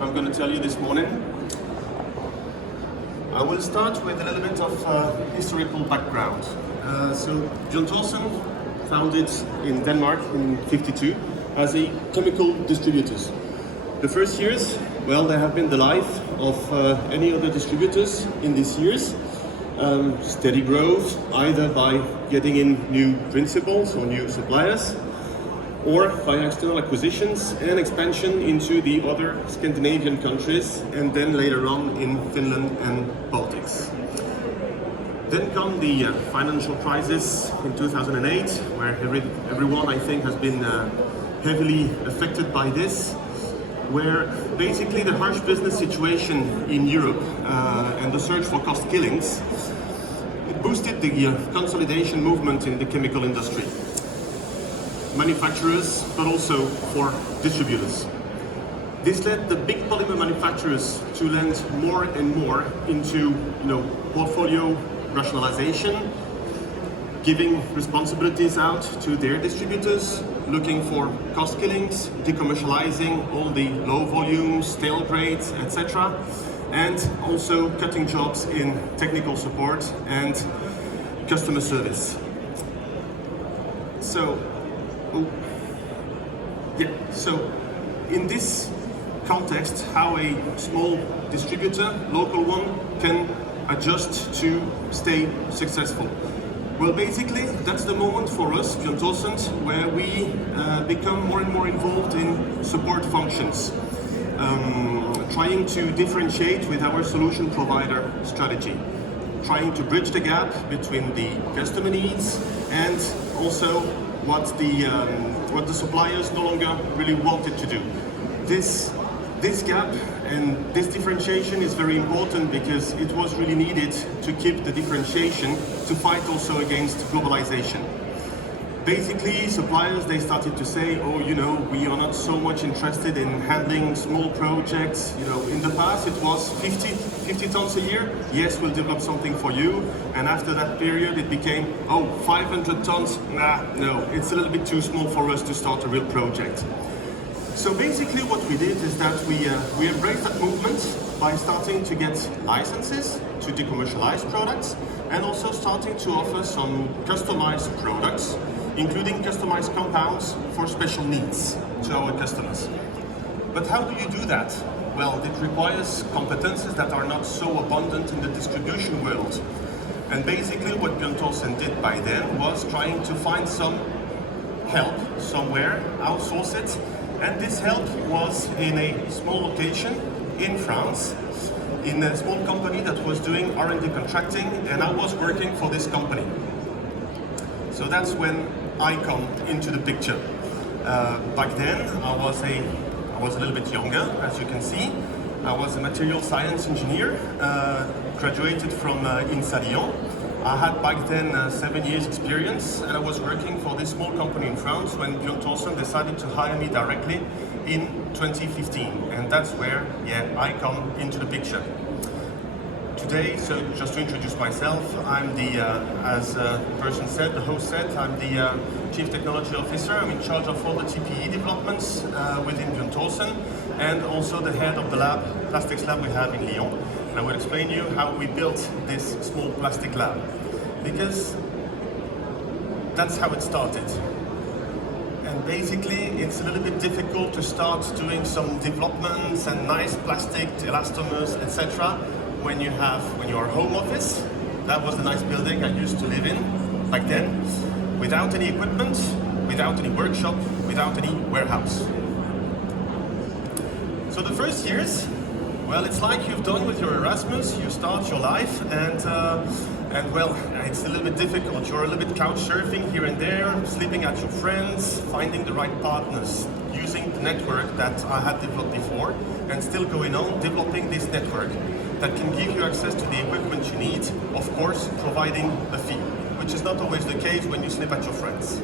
I'm going to tell you this morning. I will start with a little bit of historical background. So Bjørn Thorsen founded in Denmark in '52 as a chemical distributors. The first years, well, they have been the life of any other distributors in these years. Steady growth, either by getting in new principals or new suppliers, or by external acquisitions and expansion into the other Scandinavian countries, and then later on in Finland and Baltics. Then come the financial crisis in 2008, where everyone, I think, has been heavily affected by this, where basically the harsh business situation in Europe and the search for cost killings, it boosted the consolidation movement in the chemical industry. Manufacturers, but also for distributors. This led the big polymer manufacturers to lend more and more into, portfolio rationalization, giving responsibilities out to their distributors, looking for cost killings, decommercializing all the low volumes, tail grades, etc., and also cutting jobs in technical support and customer service. So in this context, how a small distributor, local one, can adjust to stay successful. Well, basically, that's the moment for us, Bjørn Thorsen, where we become more and more involved in support functions, trying to differentiate with our solution provider strategy, trying to bridge the gap between the customer needs and also what the suppliers no longer really wanted to do. This gap and this differentiation is very important because it was really needed to keep the differentiation to fight also against globalization. Basically, suppliers, they started to say, we are not so much interested in handling small projects. In the past it was 50 tons a year. Yes, we'll develop something for you. And after that period, it became, 500 tons. No, it's a little bit too small for us to start a real project. So basically what we did is that we embraced that movement by starting to get licenses to decommercialize products and also starting to offer some customized products, including customized compounds for special needs to our customers. But how do you do that? Well, it requires competences that are not so abundant in the distribution world. And basically what Bjørn Thorsen did by then was trying to find some help somewhere, outsource it. And this help was in a small location in France, in a small company that was doing R&D contracting, and I was working for this company. So that's when I come into the picture. Back then, I was a little bit younger, as you can see. I was a material science engineer, graduated from INSA Lyon. I had back then 7 years experience, and I was working for this small company in France when Bjørn Thorsen decided to hire me directly in 2015. And that's where, I come into the picture. Today, so just to introduce myself, I'm as the person said, the host said, I'm the Chief Technology Officer. I'm in charge of all the TPE developments within Bjørn Thorsen, and also the head of the lab, plastics lab we have in Lyon. And I will explain you how we built this small plastic lab, because that's how it started. And basically, it's a little bit difficult to start doing some developments and nice plastic, elastomers, etc. when you are home office. That was the nice building I used to live in back then, without any equipment, without any workshop, without any warehouse. So the first years, well, it's like you've done with your Erasmus. You start your life, and well, it's a little bit difficult. You're a little bit couch surfing here and there, sleeping at your friends, finding the right partners, using the network that I had developed before, and still going on developing this network that can give you access to the equipment you need, of course, providing a fee, which is not always the case when you sleep at your friends.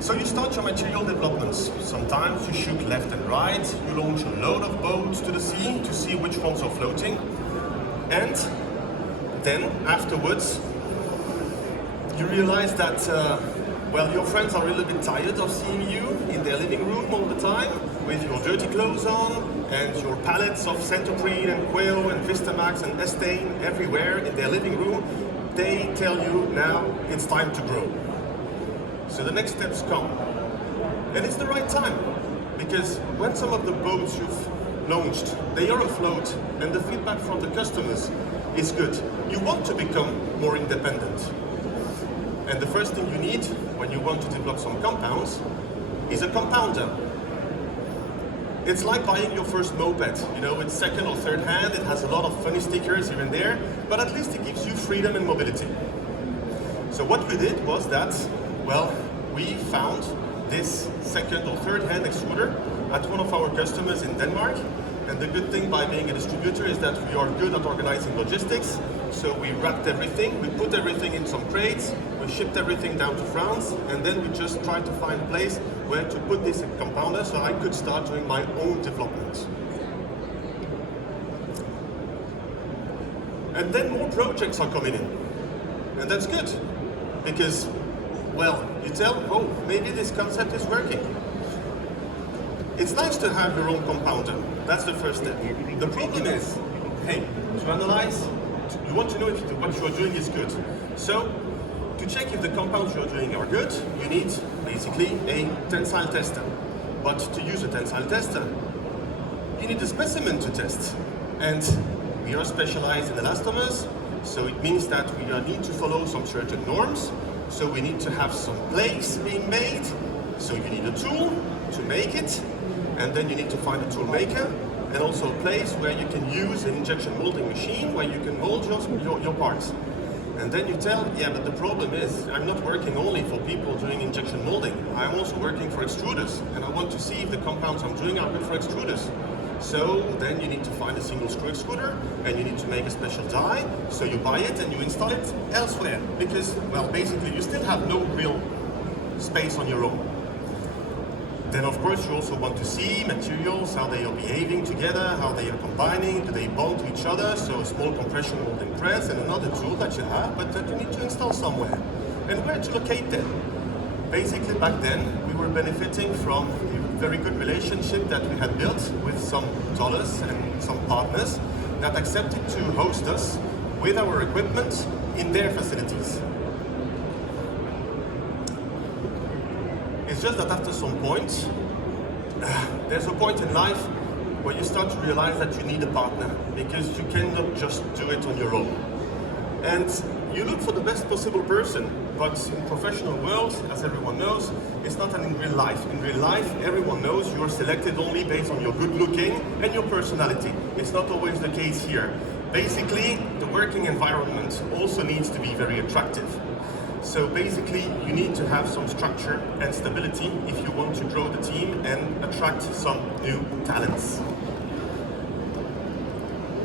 So you start your material developments. Sometimes you shoot left and right, you launch a load of boats to the sea to see which ones are floating. And then afterwards, you realize that, your friends are a little bit tired of seeing you in their living room all the time with your dirty clothes on and your pallets of Centoprene and Quail and Vistamax and Estain everywhere in their living room, they tell you now it's time to grow. So the next steps come. And it's the right time, because when some of the boats you've launched, they are afloat and the feedback from the customers is good, you want to become more independent. And the first thing you need when you want to develop some compounds is a compounder. It's like buying your first moped, you know, it's second or third hand, it has a lot of funny stickers here and there, but at least it gives you freedom and mobility. So what we did was that, well, we found this second or third hand extruder at one of our customers in Denmark. And the good thing by being a distributor is that we are good at organizing logistics. So we wrapped everything, we put everything in some crates, we shipped everything down to France, and then we just tried to find a place where to put this compounder so I could start doing my own development. And then more projects are coming in. And that's good, because, well, you tell, oh, maybe this concept is working. It's nice to have your own compounder. That's the first step. The problem is, hey, to analyze, you want to know if what you are doing is good. So, to check if the compounds you are doing are good, you need basically a tensile tester. But to use a tensile tester, you need a specimen to test. And we are specialized in elastomers, so it means that we need to follow some certain norms. So we need to have some plates being made. So you need a tool to make it, and then you need to find a tool maker, and also a place where you can use an injection molding machine where you can mold your parts. And then you tell, yeah, but the problem is I'm not working only for people doing injection molding. I'm also working for extruders, and I want to see if the compounds I'm doing are good for extruders. So then you need to find a single screw extruder, and you need to make a special die. So you buy it and you install it elsewhere, because, well, basically you still have no real space on your own. Then of course you also want to see materials, how they are behaving together, how they are combining, do they bond to each other, so a small compression molding press and another tool that you have, but that you need to install somewhere. And where to locate them? Basically back then we were benefiting from a very good relationship that we had built with some dollars and some partners that accepted to host us with our equipment in their facilities. It's just that after some point, there's a point in life where you start to realize that you need a partner, because you cannot just do it on your own. And you look for the best possible person, but in professional world, as everyone knows, it's not in real life. In real life, everyone knows you are selected only based on your good looking and your personality. It's not always the case here. Basically, the working environment also needs to be very attractive. So basically, you need to have some structure and stability if you want to grow the team and attract some new talents.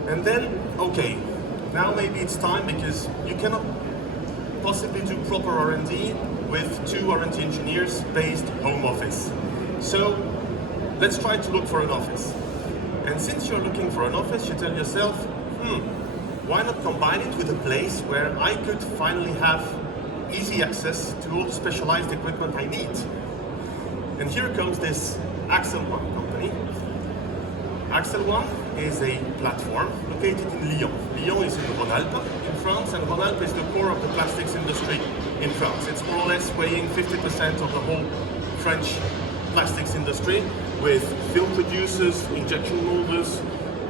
And then, okay, now maybe it's time, because you cannot possibly do proper R&D with 2 R&D engineers based home office. So let's try to look for an office. And since you're looking for an office, you tell yourself, why not combine it with a place where I could finally have easy access to all the specialized equipment I need. And here comes this Axel One company. Axel One is a platform located in Lyon. Lyon is in Rhône-Alpes in France, and Rhône-Alpes is the core of the plastics industry in France. It's more or less weighing 50% of the whole French plastics industry, with film producers, injection molders,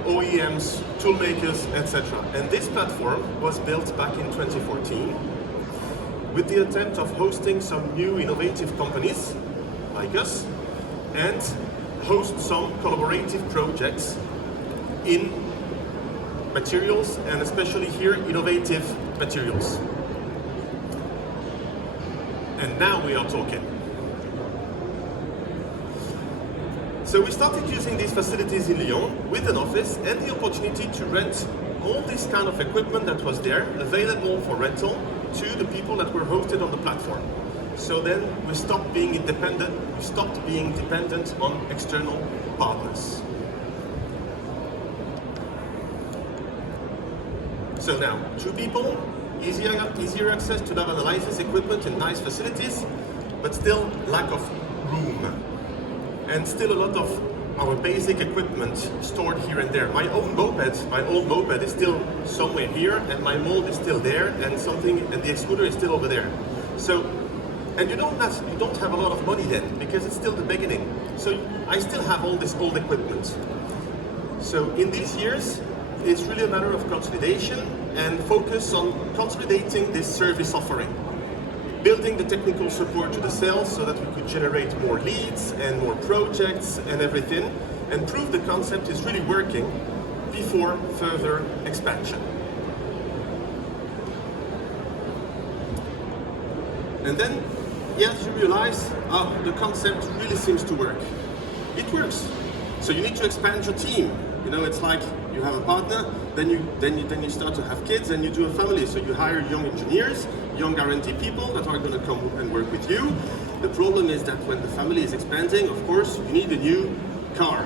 OEMs, tool makers, etc. And this platform was built back in 2014 with the attempt of hosting some new innovative companies like us and host some collaborative projects in materials, and especially here, innovative materials. And now we are talking. So we started using these facilities in Lyon with an office and the opportunity to rent all this kind of equipment that was there, available for rental to the people that were hosted on the platform. So then we stopped being independent, we stopped being dependent on external partners. So now, 2 people, easier access to lab analysis equipment in nice facilities, but still lack of room. And still a lot of our basic equipment stored here and there. My own moped, my old moped is still somewhere here, and my mold is still there, and the excluder is still over there. So, and you don't have a lot of money then, because it's still the beginning. So I still have all this old equipment. So in these years, it's really a matter of consolidation and focus on consolidating this service offering. Building the technical support to the sales so that we could generate more leads and more projects and everything, and prove the concept is really working before further expansion. And then, yes, you realize, the concept really seems to work. It works. So you need to expand your team. You know, it's like you have a partner, then you start to have kids, and you do a family. So you hire young engineers, young R&D people that are going to come and work with you. The problem is that when the family is expanding, of course, you need a new car.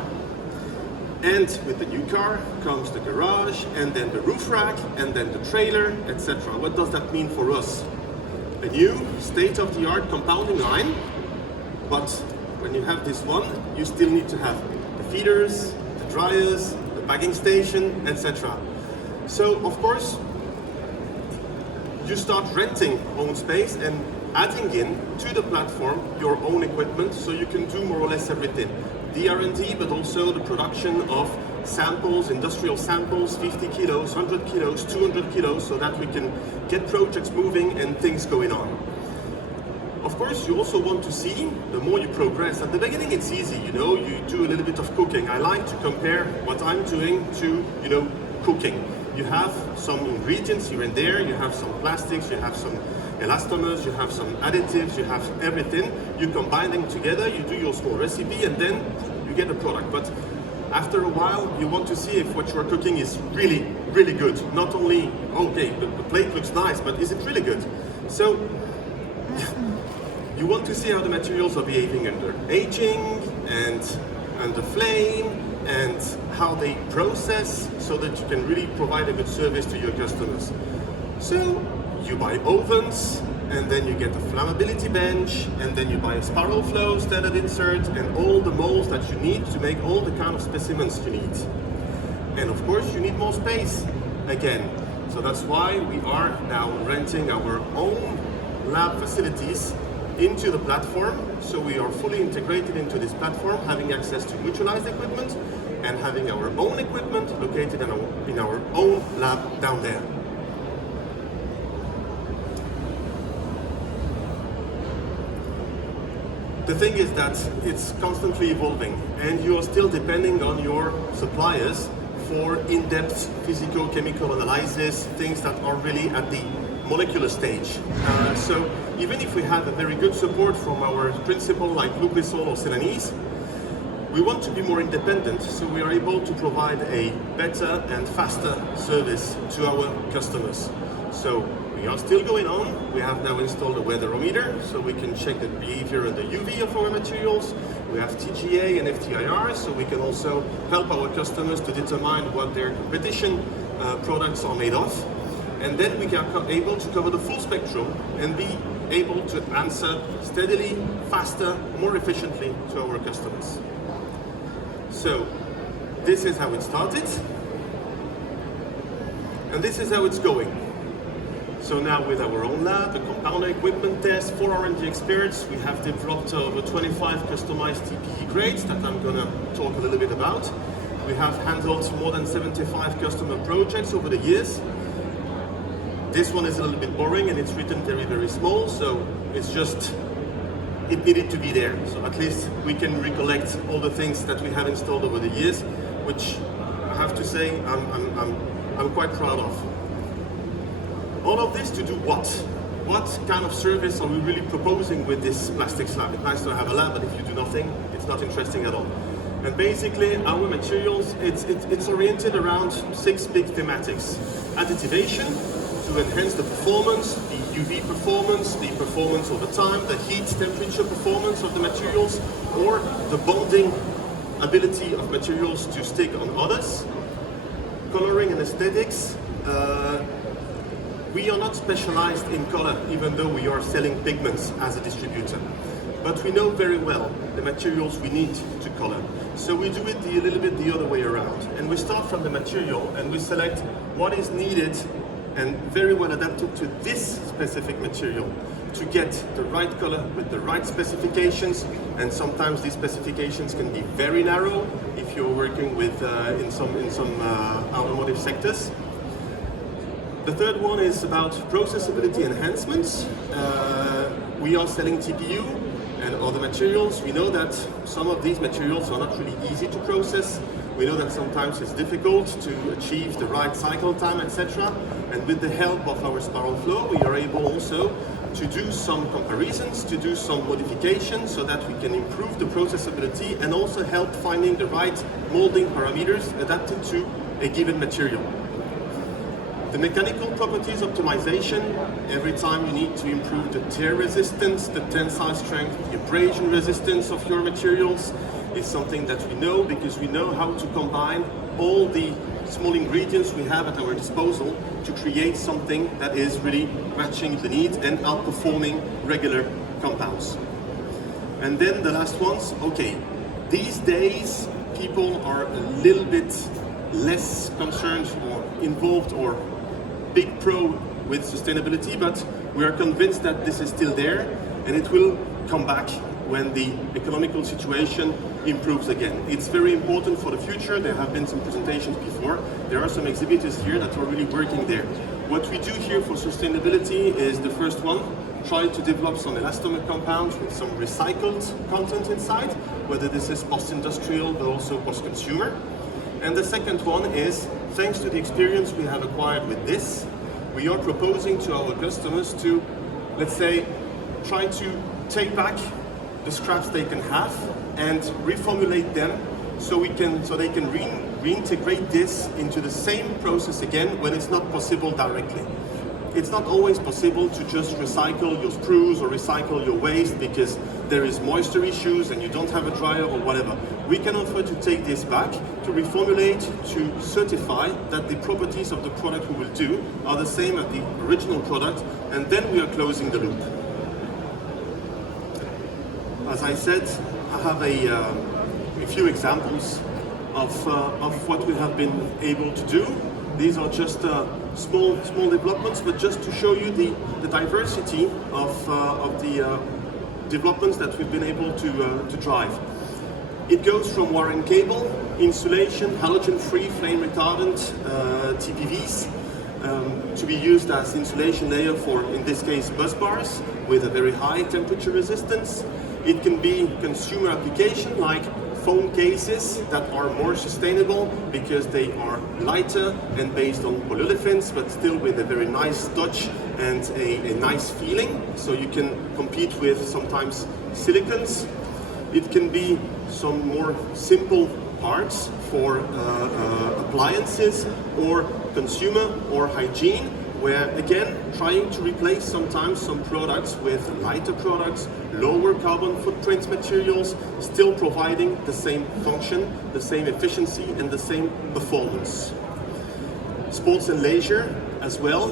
And with the new car comes the garage, and then the roof rack, and then the trailer, etc. What does that mean for us? A new state-of-the-art compounding line, but when you have this one, you still need to have the feeders, the dryers, the bagging station, etc. So, of course, you start renting own space and adding in to the platform your own equipment, so you can do more or less everything. The R&D, but also the production of samples, industrial samples, 50 kilos, 100 kilos, 200 kilos, so that we can get projects moving and things going on. Of course, you also want to see, the more you progress, at the beginning it's easy, you know, you do a little bit of cooking. I like to compare what I'm doing to, you know, cooking. You have some ingredients here and there, you have some plastics, you have some elastomers, you have some additives, you have everything. You combine them together, you do your small recipe, and then you get a product. But after a while, you want to see if what you're cooking is really, really good. Not only, okay, the plate looks nice, but is it really good? So, you want to see how the materials are behaving under aging and under flame, and how they process, so that you can really provide a good service to your customers. So, you buy ovens, and then you get a flammability bench, and then you buy a spiral flow standard insert, and all the molds that you need to make all the kind of specimens you need. And of course, you need more space again. So that's why we are now renting our own lab facilities into the platform. So we are fully integrated into this platform, having access to mutualized equipment and having our own equipment located in our own lab down there. The thing is that it's constantly evolving, and you are still depending on your suppliers for in-depth physico-chemical analysis, things that are really at the molecular stage. So even if we have a very good support from our principal like Lubrizol or Celanese, we want to be more independent, so we are able to provide a better and faster service to our customers. So we are still going on. We have now installed a weatherometer, so we can check the behavior and the UV of our materials. We have TGA and FTIR, so we can also help our customers to determine what their competition products are made of. And then we are able to cover the full spectrum and be able to answer steadily, faster, more efficiently to our customers. So this is how it started, and this is how it's going. So now with our own lab, the compounder equipment test, 4 R&D experts, we have developed over 25 customized TPE grades that I'm going to talk a little bit about. We have handled more than 75 customer projects over the years. This one is a little bit boring and it's written very, very small, so it's just, it needed to be there. So at least we can recollect all the things that we have installed over the years, which I have to say I'm quite proud of. All of this to do what? What kind of service are we really proposing with this plastics lab? It's nice to have a lab, but if you do nothing, it's not interesting at all. And basically, our materials, it's oriented around 6 big thematics. Additivation, to enhance the performance, the UV performance, the performance over time, the heat temperature performance of the materials, or the bonding ability of materials to stick on others. Coloring and aesthetics. We are not specialized in color, even though we are selling pigments as a distributor. But we know very well the materials we need to color. So we do it a little bit the other way around. And we start from the material and we select what is needed and very well adapted to this specific material to get the right color with the right specifications. And sometimes these specifications can be very narrow if you're working with in some automotive sectors. The third one is about processability enhancements. We are selling TPU and other materials. We know that some of these materials are not really easy to process. We know that sometimes it's difficult to achieve the right cycle time, etc. And with the help of our spiral flow, we are able also to do some comparisons, to do some modifications so that we can improve the processability and also help finding the right molding parameters adapted to a given material. The mechanical properties optimization, every time you need to improve the tear resistance, the tensile strength, the abrasion resistance of your materials, is something that we know because we know how to combine all the small ingredients we have at our disposal to create something that is really matching the needs and outperforming regular compounds. And then the last ones, okay, these days people are a little bit less concerned or involved or big pro with sustainability, but we are convinced that this is still there and it will come back when the economical situation improves again. It's very important for the future. There have been some presentations before. There are some exhibitors here that are really working there. What we do here for sustainability is the first one, try to develop some elastomer compounds with some recycled content inside, whether this is post-industrial but also post-consumer. And the second one is, thanks to the experience we have acquired with this, we are proposing to our customers to, let's say, try to take back the scraps they can have and reformulate them so they can reintegrate this into the same process again when it's not possible directly. It's not always possible to just recycle your screws or recycle your waste because there is moisture issues and you don't have a dryer or whatever. We can offer to take this back, to reformulate, to certify that the properties of the product we will do are the same as the original product, and then we are closing the loop. As I said, I have a few examples of what we have been able to do. These are just small developments, but just to show you the diversity of the developments that we've been able to drive. It goes from wire and cable, insulation, halogen-free, flame retardant TPVs, to be used as insulation layer for, in this case, bus bars with a very high temperature resistance. It can be consumer application like foam cases that are more sustainable because they are lighter and based on polyolefins, but still with a very nice touch and a nice feeling. So you can compete with sometimes silicons. It can be some more simple parts for appliances or consumer or hygiene, where again trying to replace sometimes some products with lighter products, lower carbon footprint materials, still providing the same function, the same efficiency and the same performance. Sports and leisure as well,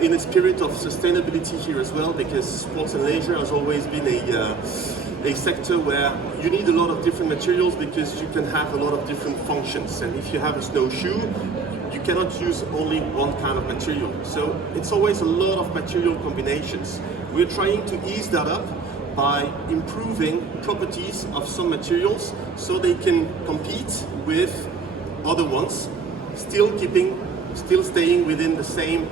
in a spirit of sustainability here as well, because sports and leisure has always been a sector where you need a lot of different materials because you can have a lot of different functions, and if you have a snowshoe, you cannot use only one kind of material. So it's always a lot of material combinations. We're trying to ease that up by improving properties of some materials so they can compete with other ones, still staying within the same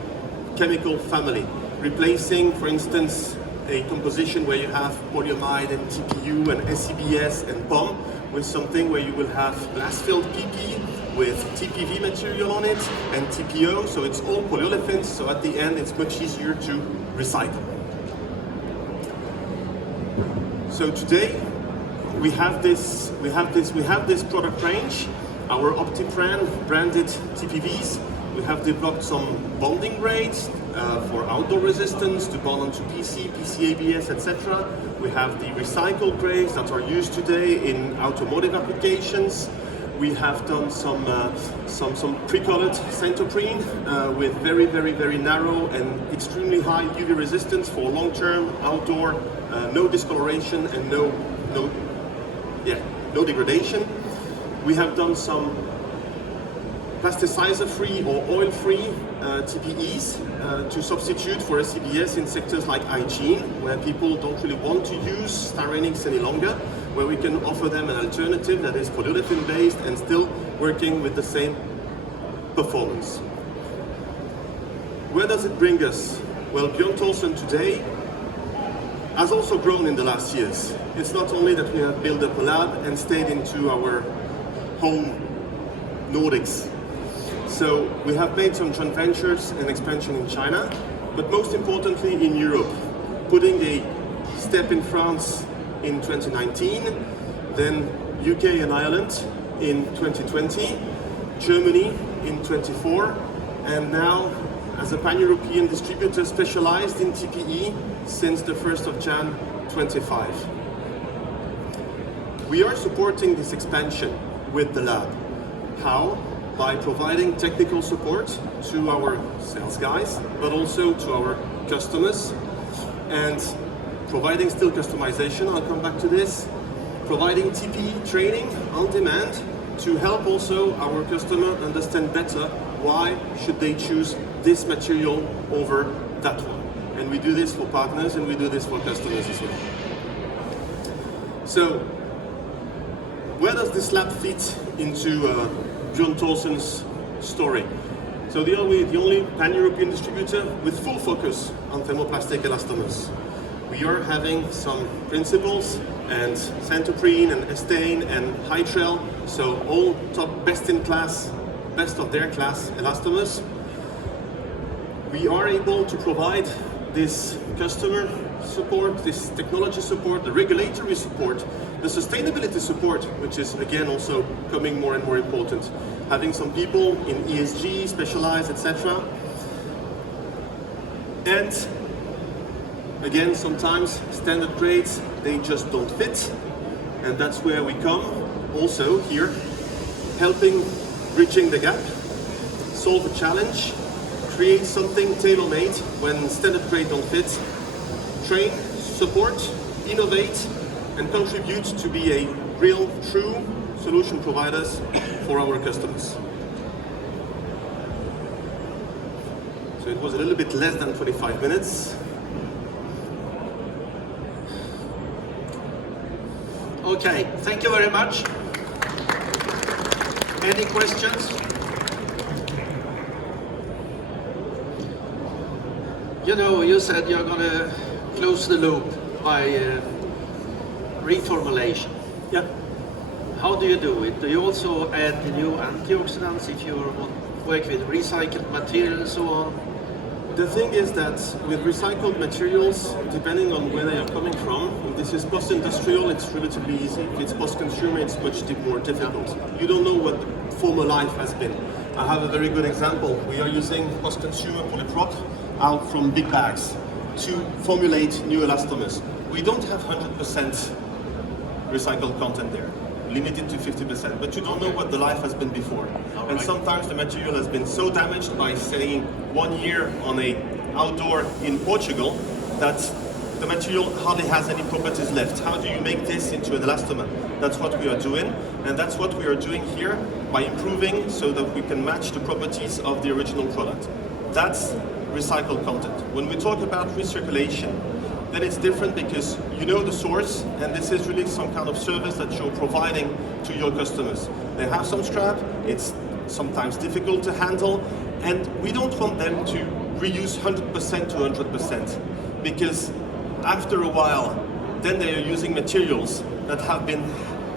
chemical family. Replacing, for instance, a composition where you have polyamide and TPU and SEBS and POM with something where you will have glass-filled PP with TPV material on it and TPO, so it's all polyolefins, so at the end it's much easier to recycle. So today we have this product range, our OptiPran branded TPVs. We have developed some bonding grades for outdoor resistance to bond onto PC, PCABS, etc. We have the recycled grades that are used today in automotive applications. We have done some pre-colored centoprene with very narrow and extremely high UV resistance for long-term outdoor, no discoloration and no no degradation. We have done some plasticizer-free or oil-free TPEs to substitute for SCBS in sectors like hygiene, where people don't really want to use styrenics any longer, where we can offer them an alternative that is polyolefin-based and still working with the same performance. Where does it bring us? Well, Bjørn Thorsen today has also grown in the last years. It's not only that we have built up a lab and stayed into our home Nordics. So we have made some joint ventures and expansion in China, but most importantly in Europe, putting a step in France in 2019, then UK and Ireland in 2020, Germany in 24, and now as a pan-European distributor specialized in TPE since the 1st of Jan 25. We are supporting this expansion with the lab. How? By providing technical support to our sales guys, but also to our customers, and providing still customization, I'll come back to this, providing TPE training on demand to help also our customer understand better why should they choose this material over that one. And we do this for partners and we do this for customers as well. So, where does this lab fit into Bjørn Thorsen's story? So the only pan-European distributor with full focus on thermoplastic elastomers. We are having some principles and Centoprene and Estane and Hytrel, so all top best in class, best of their class elastomers. We are able to provide this customer support, this technology support, the regulatory support, the sustainability support, which is again also becoming more and more important. Having some people in ESG, specialized, etc. And again, sometimes standard grades, they just don't fit. And that's where we come also here, helping bridging the gap, solve a challenge, create something tailor-made when standard grade don't fit, train, support, innovate, and contribute to be a real, true solution providers for our customers. So it was a little bit less than 25 minutes. Okay, thank you very much. Any questions? You know, you said you're going to close the loop by reformulation. Yeah. How do you do it? Do you also add the new antioxidants if you work with recycled material and so on? The thing is that with recycled materials, depending on where they are coming from, if this is post-industrial, it's relatively easy. If it's post-consumer, it's much more difficult. You don't know what the former life has been. I have a very good example. We are using post-consumer polyprop out from big bags to formulate new elastomers. We don't have 100% recycled content there, limited to 50%, but you don't know what the life has been before. And sometimes the material has been so damaged by saying 1 year on a outdoor in Portugal that the material hardly has any properties left. How do you make this into an elastomer? That's what we are doing, and that's what we are doing here by improving so that we can match the properties of the original product. That's recycled content. When we talk about recirculation, then it's different because you know the source, and this is really some kind of service that you're providing to your customers. They have some scrap, it's sometimes difficult to handle, and we don't want them to reuse 100% to 100%, because after a while, then they are using materials that have been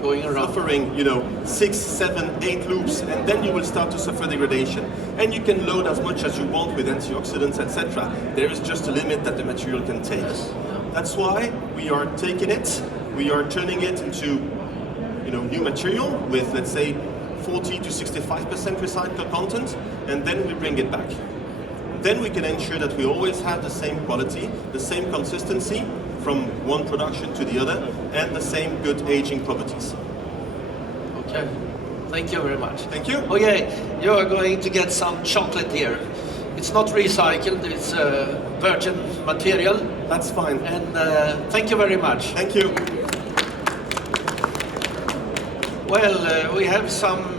going around suffering, 6, 7, 8 loops, and then you will start to suffer degradation. And you can load as much as you want with antioxidants, etc. There is just a limit that the material can take. That's why we are taking it, we are turning it into new material with, let's say, 40 to 65% recycled content, and then we bring it back. Then we can ensure that we always have the same quality, the same consistency from one production to the other, and the same good aging properties. Okay, thank you very much. Thank you. Okay, you are going to get some chocolate here. It's not recycled, it's virgin material. That's fine. And thank you very much. Thank you. Well, we have some